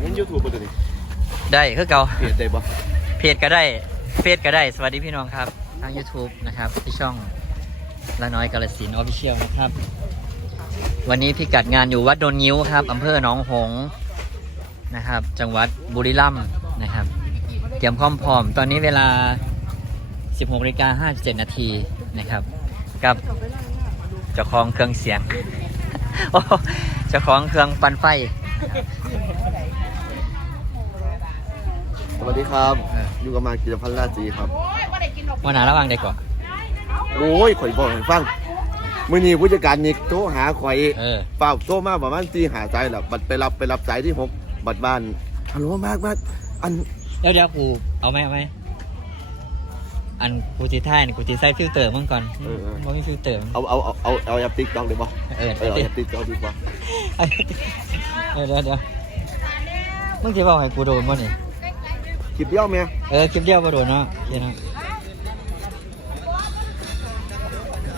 เงินยูทูบบ่ตัวนี้ได้คือเก่าเพจได้บ่เพจก็ได้เฟซก็ได้สวัสดีพี่น้องครับทาง YouTube นะครับที่ช่องละน้อยกาลสินออฟฟิเชียลนะครับ วันนี้พี่กัดงานอยู่วัดโดนงิ้วครับอำเภอหนองหงส์นะครับ จังหวัดบุรีรัมย์นะครับ เตรียมความพร้อมตอนนี้เวลา 16นาฬิกา57 นาทีนะครับ กับเจ้าของเครื่องเสียงโอ้เจ้าของเครื่องปั่นไฟส วัสดีครับเอออยู่กับมากิจพันธ์ราชสีครับวันหนาระวังได้ก่อนโอ้ยข่อยบอกให้ฟังมื้อนี้ผู้จัดการนิกโทรหาข่อยเออ เปล่าโทรมาประมาณตีหาสายแล้วบัดไปรับไปรับสายที่หกบัดบ้านฮัลโหลมากมากอันเดี๋ยวเดี๋ยวกูเอาไหมเอาไหมอันกูจีท่ายนี่กูจีใส่ฟิลเตอร์มึงก่อนมึงมีฟิลเตอร์มั้งเอาเอาเอาเอาเอาแอปติ๊กต็อกเลยบ่เออเออเอาเดี๋แอปติ๊กต็อกดีกว่ายวเดี๋ยวเดี๋ยวมึงจะบอกให้กูโดนบ่นี่ คลิปเดียวแม่เออคลิปเดียวบ่โดนเนาะเดี๋ยวนะ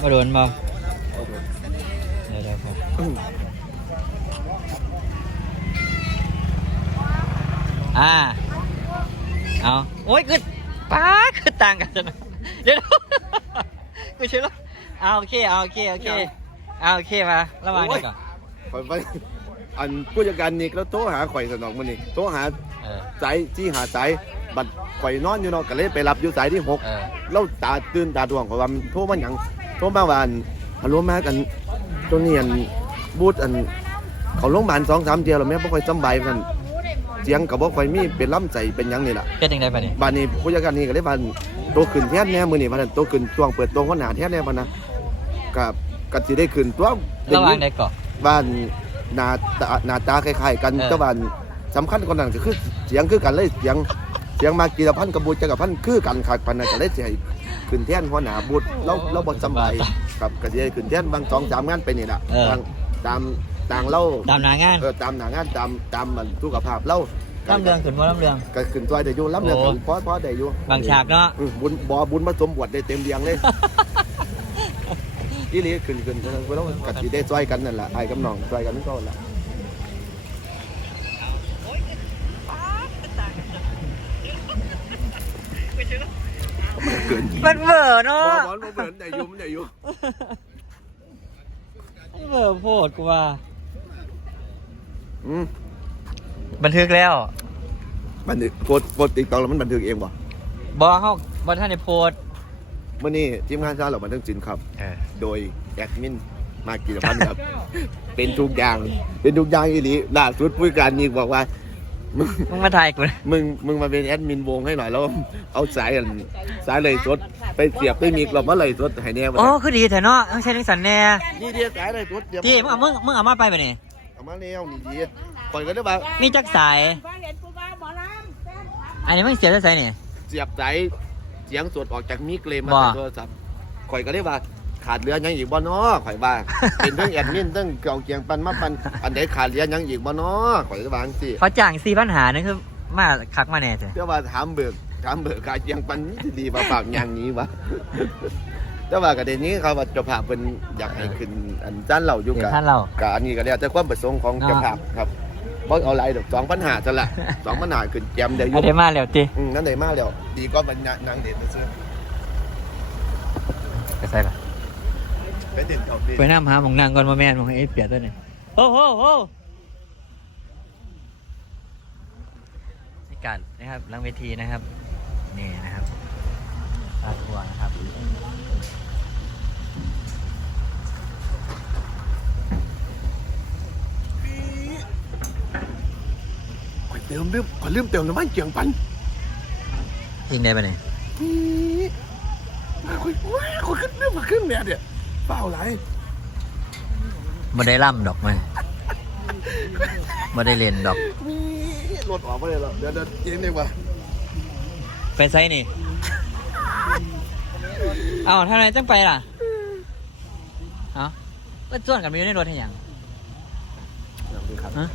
บ่โดนบ่เดี๋ยวเดี๋ยวพออ่าเอาโอ้ยคือป้าคือต่างกันจังนะเดี๋ยวกูเชื่อแล้วเอาโอเคเอาโอเคโอเคเอาโอเคมาระวังดีก่อนข่อยไปอันผู้จัดการนิกแล้วโทรหาข่อยสนองมื้อนี้โทรหาเออ สายที่หาสายบัดข่อยนอนอยู่เนาะก็เลยไปรับอยู่สายที่หกเออ เราตาตื่นตาดวงข่อยว่ามันโทรมาหยังโทรมาว่าอันฮัลโหลมากันตัวนี้อันบูธอัน เขาโรงพยาบาลสองสามเที่ยวแล้วแม่บ่ค่อยสำบายกันเสียงก็บ่ค่อยมีเป็นลำใจเป็นหยังนี่ล่ะ เป็นยังไงปะเนี่ยบ้านนี้ผู้จัดการนี่ก็เลยว่าโตขึ้นแทนแน่มื้อนี้ว่าซั่นโตขึ้นช่วงเปิดตัวคนหน้าแทนแน่พะนะก็ก็สิได้ขึ้นตัวได้ระวัยิงนได้ก่อน บ้านหน้าตาหน้าตาคล้ายๆกันเออ แต่บ้าน สำคัญกว่านั้นก็คือเสียงคือกันเลยเสียงเสียงมากีรพันธ์กับบูจักรพันธ์คือกันคักปานนั้นก็เลยสิให้ขึ้นแทนหัวหน้าบูธเราเราบ่สำบายครับก็สิให้ขึ้นแทนบางสองสามงานไปนี่ล่ะเออ ตามตามต่างเราดำนางานเออตามหน้างานตามตามมันสุขภาพเราล่ำเรืองขึ้นว่าล่ำเรือง ก็ขึ้นตัวได้อยู่ลำเรืองโอ้ ก็พอพอได้อยู่บางฉากเนาะอืมบุญบอบุญมาสมบวชได้เต็มเรียงเลย อีหลีขึ้นขึ้นขึ้นเรากัดสีได้ซอยกันนั่นแหละไอ้กับน้องซอยกันนั่นก็แหละมัน เกินมันเบอร์บเนาะอบอลบ่เหมือนไหนยุ่มไหนยุ่มมันเบอร์โพดกูว่าอืมบันทึกแล้ว บันทึกโพสต์โพสติ๊กต็อกแล้วมันบันทึกเองบ่บอเขาบอท่านในโพสต์เมื่อนี้ทีมงานชาเราบันทึกสินครับเออโดยแอดมินมากีรพันธ์ครับ เป็นทุกอย่าง เป็นทุกอย่างอีหลีล่าสุดผู้การนี่บอกว่า มึงมึงมาถ่ายกูนะมึงมึงมาเป็นแอดมินวงให้หน่อยแล้ว เอาสายอันสายเลยสดไปเสียบไปมีกลับมาเลยสดให้แน่บ่โอ้ได้คือดีแต่เนาะต้องใช้นิสันแน่นี่เดียวสายเลยสดเดี๋ยวที่มึงเอามึงมึงเอามาไปปะเนี่ยเอามาแล้วนี่ดีปล่อยกันได้ป่ะมีจักสาย อันนี้มึงเสียจะใส่เนี่ยเสียบสายเสียงสดออกจากมีเกลมมาบ่จากโทรศัพท์ข่อยก็ได้ว่า ขาดเหลือหยังอีกบ่เนาะข่อยว่า เป็นเรื่องแอดมินเรื่องเกี่ยวเกียงปันมาปันอันใดขาดเหลือหยังอีกบ่เนาะข่อยก็วาจังสิเขาจ้างสี่ปัญหานี่คือมาคักมาแน่เถอะเดี๋ยวว่าถามเบิกถามเบิกขาดเกียงปันนี่สิดีป่าปากอย่างนี้วะแต่ว่าประเด็นนี้เขาว่าเจ้าภาพเป็นอยากให้ขึ้นอันจ้านเหล่าอยู่เดี๋ยกับวท่านเรากับอันนี้ก็แล้วแต่ความประสงค์ของเนาะเจ้าภาพครับบ่เอาหลายดอกสองปัญหาซะละสองปัญหาขึ้นแจมได้อเอายู่เดี๋ยวมาแล้วติอืมนั่นได้มาแล้ว ดีก็บรรยนางเด่นซื้อ ไปใส่ปะ ไปเด่นเอาดิไปน้ำหาหมองนางก่อนมาแม่นหมองไอ้เปียตัวนี้โอ้โหโอ้บรรยากาศนะครับหลังเวทีนะครับ นี่นะครับตาทัวร์นะครับข่อยเติมลืมข่อยลืมเติมน้ำมันเกียงปันยิงได้ปะเนี่ยข่อยว้าข่อยขึ้นเรื่องมาขึ้นเนี่ยเดี๋ยว เปล่าไรบ่ได้ล่ำดอกมันบ่ได้เล่นดอก รถออกมาเลยหรอเดี๋ยวเดี๋ยวกินเองว่ะไปไซนี่ เอาทำไมจังไปล่ะ เอาก็ส่วนกันไปอยู่ในรถให้หยังครับฮะ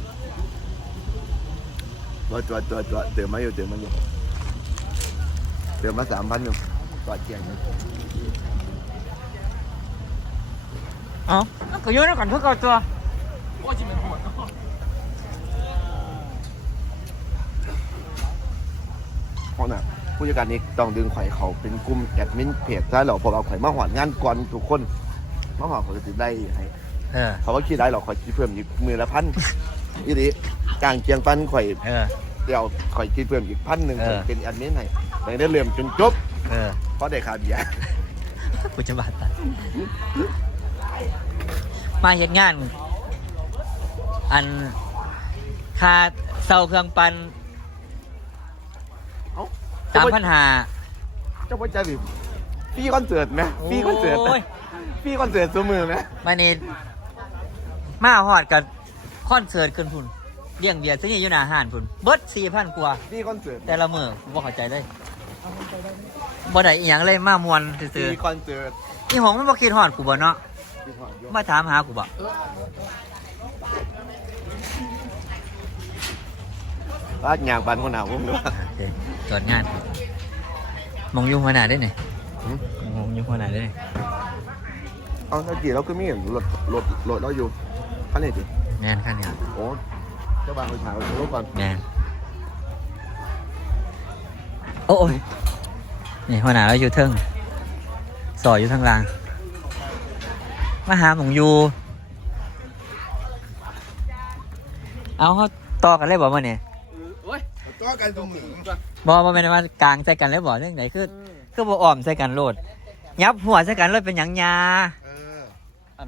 ตัวตัวตัวตัวเติมมาอยู่เติมมาอยู่เติมมาสามพันอยู่ตัวเกียงอยู่ เอาก็อยู่ในก่อนเพื่อเก่าตัวราะน่ะผู้จัดการนี่ต้องดึงข่อยเขาเป็นกลุ่มแอดมินเพจซะแล้วเพอเอาข่อยมาหอดงานก่อนทุกคนมาหอดข่อยก็สิได้ให้เออเขาว่าคิดได้หรอกข่อยคิดเพิ่มอีกมือละพันอีหลีกลางเกียงปันข่อยเออ เดี๋ยวข่อยคิดเพิ่มอีกพันหนึ่งเออ เป็นแอดมินให้แต่ได้เริ่มจนจบเออเพราะได้ค่าเบียร์ กูจะบาดตาย มาเห็นงาน อันค่าเซาเครื่องปันเอ้าสามพันหาเจ้าพ่อใจบิฟรีคอนเสิร์ตไหมฟรีคอนเสิร์ตไหมโอ้ยฟรีคอนเสิร์ตตัวมือไหมมานี่มาหอดกับคอนเสิร์ตขึ้นพุ่นเลี้ยงเบียร์ซะนี่อยู่หน้าห้านพุ่นเบิดสี่พันกว่าฟรีคอนเสิร์ตแต่ละมือบ่เข้าใจเลยบ่ได้อีหยังเลยมามวนฟซื่อรีคอนเสิร์ตๆอีหงมันบ่คิดฮอดกูบ่เนาะ มาถามหากูบ่บ้านยางบ้านคนหนาวผมด้วยโอเคจอดงานมองอยู่หัวหน้าได้นี่หืมมองอยู่หัวหน้าได้นี่เอาตะกี้เราก็มีรถรถรถเราอยู่คันนี้ดิแม่นคันนี้ล่ะโอ้เจ้าบ้านไปถ่ายรถก่อนแม่นโอ้ยนี่หัวหน้าเราอยู่เทิงสอยอยู่ทางล่าง มาหาหมองอยู่ เอาเขาต่อกันเลยบอกมาเนี่ยต่อกันตรงมือบอกมาเป็นว่ากลางใส่กันเลยบอกเรื่องไหนคือ คือบ่อ้อมใส่กันโลดยับหัวใส่กันเลยเป็นหยังยาเอออัน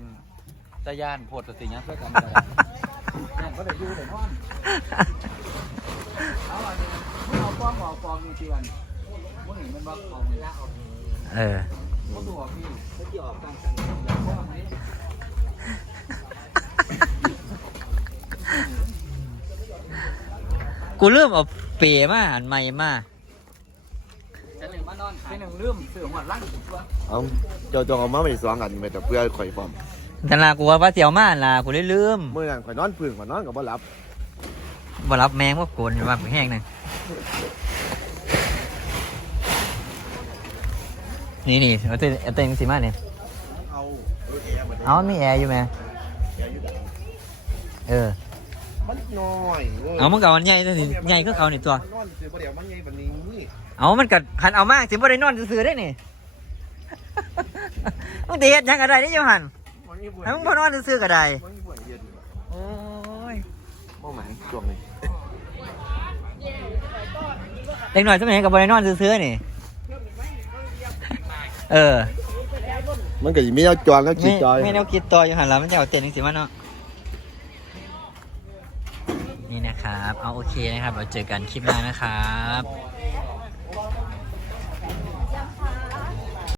จะย่านโพดกับสิ่งนี้ช่วยกันก็ได้ยูเดี๋ยวนอนเอาอันนี้มึงเอาป้องเอาปองจริงๆอันมึงเห็นมันว่าเอาไม่ได้เอาเออมึงดูออ กพี่ถ้าที่ออกกลางกันอย่างพวกนี้กูเริ่มเอาเปรมาหันใหม่มาจะหนึ่งมานอนเป็นหนึ่งลืมเสือหัวล่างถูกตัวเอาเจ้าจองเอามาไปสองกันไปแต่เพื่อข่อยฟอมแต่ลากูว่าว่าเสียวมาล่ะกูเลยลืมเมื่อนั้นข่อยนอนพื้นข่อยนอนกับบ่หลับบ่รับแมงว่าโกนว่าแห้งนึง นี่นี่เอาเต้นเอาเต้นสิมาเนี่ยเอาเออแอร์มันเอามีแอร์อยู่ไหมแอร์อยู่ดังเออ มันน้อยว้ยเอามันกับมันใหญ่ตัวนี้ใหญ่ก็เขานี่ตัว มันนอนเสียบ่เดี๋ยวมันใหญ่แบบนี้เอามันกัคันเอามากสิบ่ได้นอนซื่อๆได้นี่มึงเด็ดยังกระไดนี่โยหันมันมีบ่ให้มึงบ่นอนซื่อๆกระไดมันมีบ่เย็นโอ้ยบ่หมายช่วงนี้เด็กหน่อยสมัยนี้กับบ่ได้นอนซื่อๆนี่ เออมันก็สิมีเอาจอนแล้วคิไม่ดจอยไม่แนวคิดต่ออยู่หันแล้วมันจะเอาเต็นจังสิมาเนาะนี่นะครับ เอาโอเคนะครับ เราเจอกันคลิปหน้านะครับ